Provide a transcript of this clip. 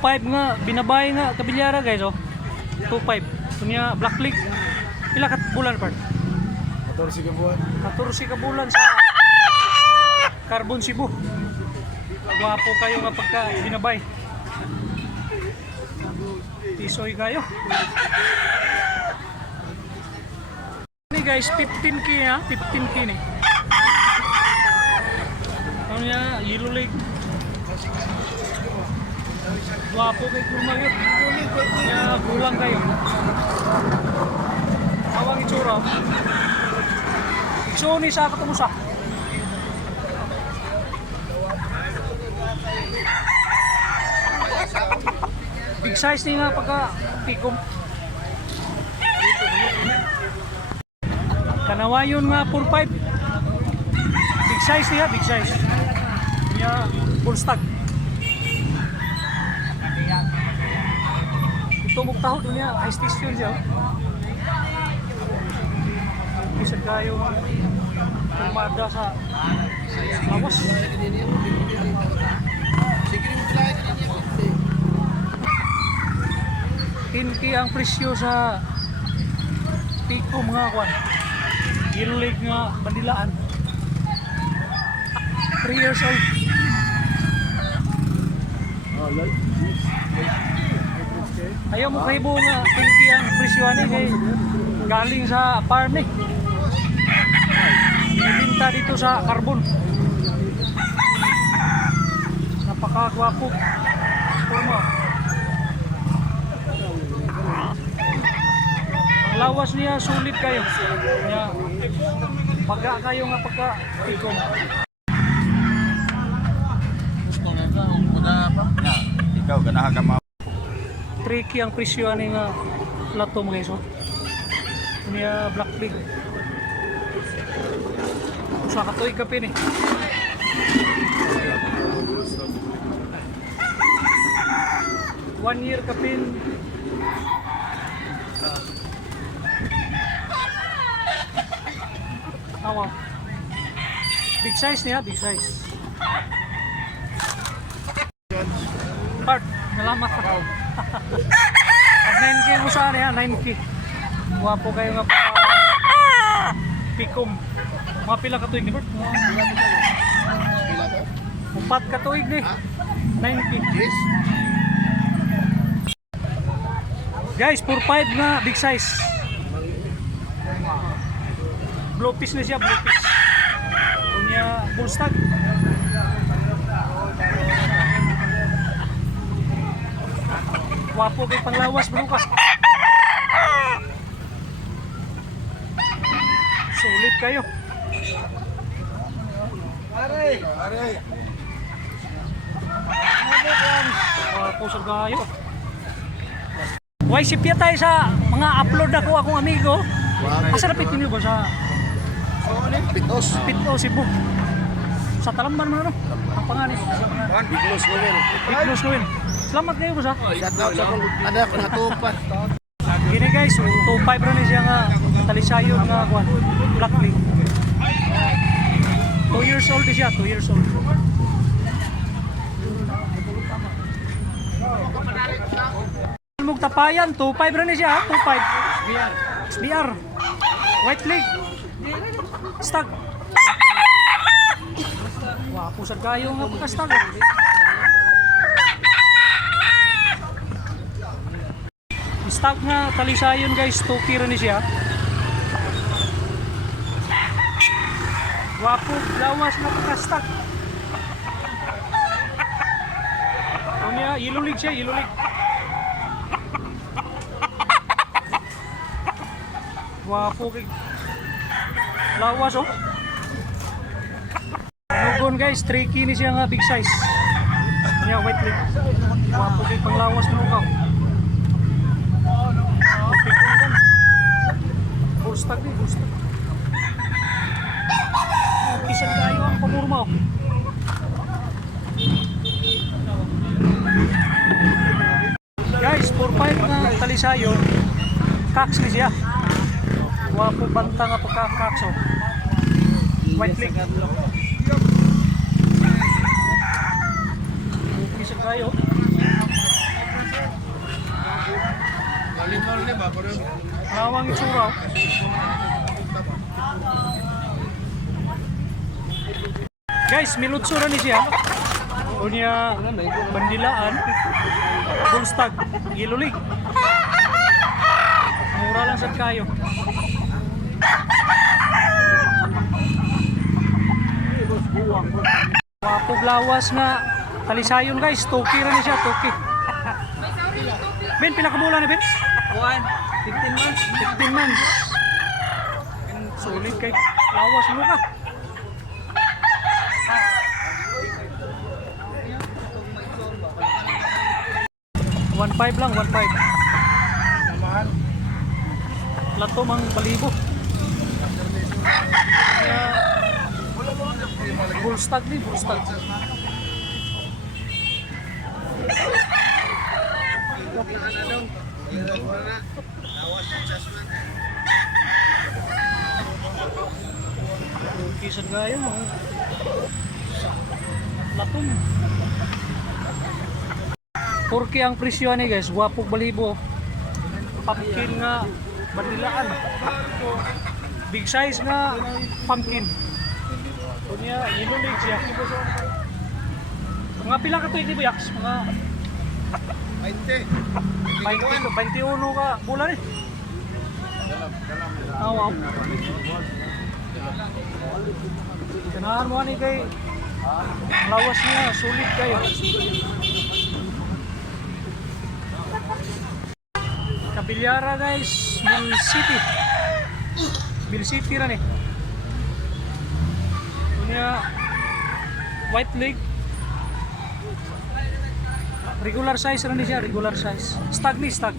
2.5 nga binabay nga kabilyara guys oh. 2.5. Kunya Black League. Pila ka bulan pa? 14 ka buwan. 14 ka bulan sa Carbon Cebu. Gwapo kayo nga pagka binabay. Tisoy kayo. Ini guys 15k ha, 15k ni. Ano niya, Yellow Lake. Gwapo kay kumayot. Kaya gulang kayo. Awang itsura. So ni sa katumusa. Big size ni nga pagka pikom. Kanawayon nga 4.5. Big size niya, big size. Niya full stock. Ito mugtahod niya, high station siya. Bisa kayo kumada sa lawas. 10k ang presyo sa pikom nga kwan. Yellow Lake nga Bandilaan. 3 years old. Ayaw mo kahibo nga 10k ang presyo ani kay galing sa farm ni. Ibinta dito sa Carbon. Napakagwapo. Puma. Ang lawas niya sulit kayo. Kaya baga kayo nga pagka tikom. Gusto nga ka, muna pa. Ikaw, ganahan ka 3k ang presyo ani nga plato mga iso. Niya Black Pig. Sa katoy kape ni. One year kapin. Awa. Big size niya, big size. Part, salamat ka. At 9k mo saan yan, 9k. Wapo kayo nga pa pikom. Mga pila ka tuig ni Bert? Upat ka tuig ni. 9k. Guys, 4.5 na big size. Blue fish na siya, blue fish. Kunya full stock. Wapo kay panglawas bro ka. Sulit kayo. Aray! Aray! Wapo sa gayo. Why sipya tayo sa mga upload ako akong amigo. Asa napit niyo ba sa Pitos. Pito Cebu? Sa Talamban man ano? Ang pangalan. Biglos mo rin. Biglos Noel. Salamat kayo boss ha. Shout out sa kong anak na tupat. Gini guys, 2.5 ra ni siya nga talisayon nga kuan. Black League. 2 years old siya, 2 years old. Mugtapayan, 2.5 ra ni siya, 2.5. SBR. White League. Stag. Wah, pusat kayo nga pagka-stag. Stag nga talisayon guys, 2 kilo ni siya. Wapo, lawas na pagka-stag. Ano niya, Yellow League siya, Yellow League. Wapo kay lawas oh. Nugon guys, 3K ni siya nga big size. Niya white leg. Wapo kay panglawas mo ka. Full stock ni, full stock. Isang kayo ang pamurma oh. Guys, 4.5 na talisayo. Kaks ni siya. Wapo banta nga pagka-kaks oh. White leg. Isa kayo. mura. Guys, milutsura ni siya. Unya bandilaan. Bullstag, gilulig. Mura lang sad kayo. Wapog lawas nga talisayon guys, tuki ra ni siya, tuki. Ben, pila ka bulan na Ben? 15 months. 15 months. Sulit kay lawas mo ka. $1.5 lang, 1.5. Lato mang balibo. Bullstag din, bullstag. Kisan gaya mga latom. Turkey ang presyo ni guys, wapog balibo. Pumpkin nga bandilaan. Big size nga pumpkin. Kunya inulig siya. Mga pila ka to hindi ba yaks? Mga 21 ka bulan eh. Wow. Kanahan mo ni kay lawas niya, sulit kayo. Kabilyara guys, Mill City. Mill City ran eh. Punya white leg. Regular size ran siya, regular size. Stag ni stag.